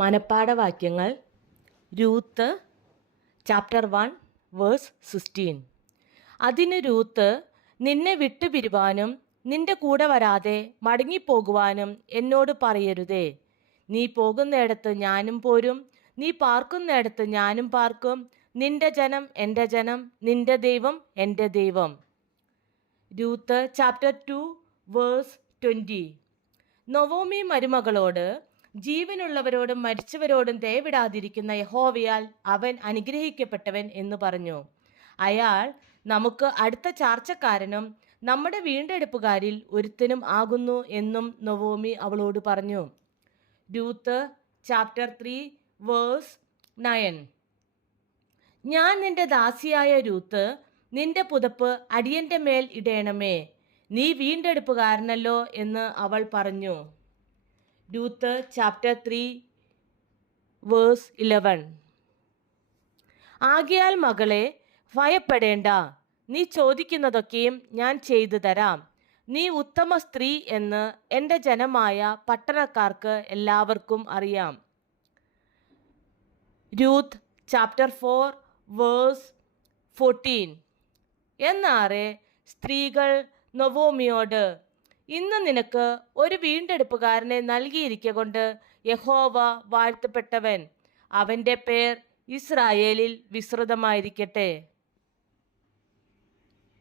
മനപ്പാഠവാക്യങ്ങൾ. Ruth chapter 1 verse 16. അതിന് Ruth, നിന്നെ വിട്ടുപിരിവാനും നിന്റെ കൂടെ വരാതെ മടങ്ങിപ്പോകുവാനും എന്നോട് പറയരുതേ. നീ പോകുന്നിടത്ത് ഞാനും പോരും, നീ പാർക്കുന്നിടത്ത് ഞാനും പാർക്കും. നിന്റെ ജനം എൻ്റെ ജനം, നിന്റെ ദൈവം എൻ്റെ ദൈവം. Ruth chapter 2 verse 20. നൊവോമി മരുമകളോട്, ജീവനുള്ളവരോടും മരിച്ചവരോടും ദയവിടാതിരിക്കുന്ന യഹോവയാൽ അവൻ അനുഗ്രഹിക്കപ്പെട്ടവൻ എന്ന് പറഞ്ഞു. അയാൾ നമുക്ക് അടുത്ത ചാർച്ചക്കാരനും നമ്മുടെ വീണ്ടെടുപ്പുകാരിൽ ഒരുത്തനും ആകുന്നു എന്നും നൊവോമി അവളോട് പറഞ്ഞു. Ruth chapter 3 verse 9. ഞാൻ നിന്റെ ദാസിയായ രൂത്ത്, നിന്റെ പുതപ്പ് അടിയന്റെ മേൽ ഇടേണമേ, നീ വീണ്ടെടുപ്പുകാരനല്ലോ എന്ന് അവൾ പറഞ്ഞു. Ruth chapter 3 verse 11. ആകയാൽ മകളെ, ഭയപ്പെടേണ്ട, നീ ചോദിക്കുന്നതൊക്കെയും ഞാൻ ചെയ്തു തരാം. നീ ഉത്തമ സ്ത്രീ എന്ന് എൻ്റെ ജനമായ പട്ടണക്കാർക്ക് എല്ലാവർക്കും അറിയാം. Ruth chapter 4 verse 14. എന്നാറെ സ്ത്രീകൾ നൊവോമിയോട്, ഇന്ന് നിനക്ക് ഒരു വീണ്ടെടുപ്പുകാരനെ നൽകിയിരിക്കൊണ്ട് യഹോവ വാഴ്ത്തപ്പെട്ടവൻ, അവൻ്റെ പേർ ഇസ്രായേലിൽ വിസ്തൃതമായിരിക്കട്ടെ.